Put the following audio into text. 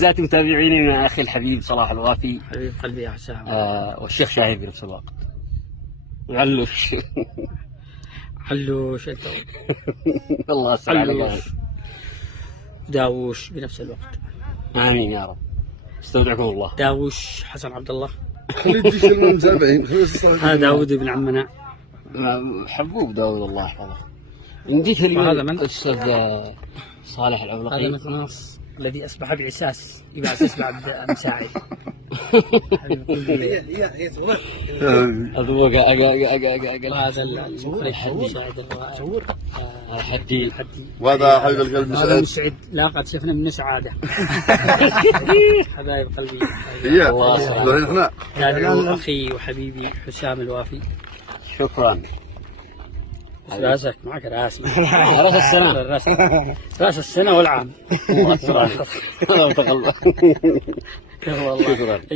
ذات متابعيني من أخي الحبيب صلاح الوافي حبيب قلبي يا حسام. والشيخ شاهين في نفس الوقت وعلوش. علوش انت. الله يستر عليك. علوش داووش بنفس الوقت. آمين يا رب. استودعكم الله. داووش حسن عبد الله. خلينا نجيش المتابعين. هذا داوود بن عمنا. حبوب داود الله يحفظه. نديك هذا من؟ الأستاذ صالح العبلقي. هذا مقناص الذي أصبح بعساس يباع أساس بعد مساعي. أذوق هذا المخرج المساعد الرائع الحدي. وهذا حبيب القلب هذا مسعد. مسعد. لا قد شفنا من سعادة. حبايب قلبي. الله احنا. هذا هو أخي وحبيبي حسام الوافي. شكرا. راسك معك راس. راس السنة. راس السنة والعام. الله يستر عليك. والله. شكرا.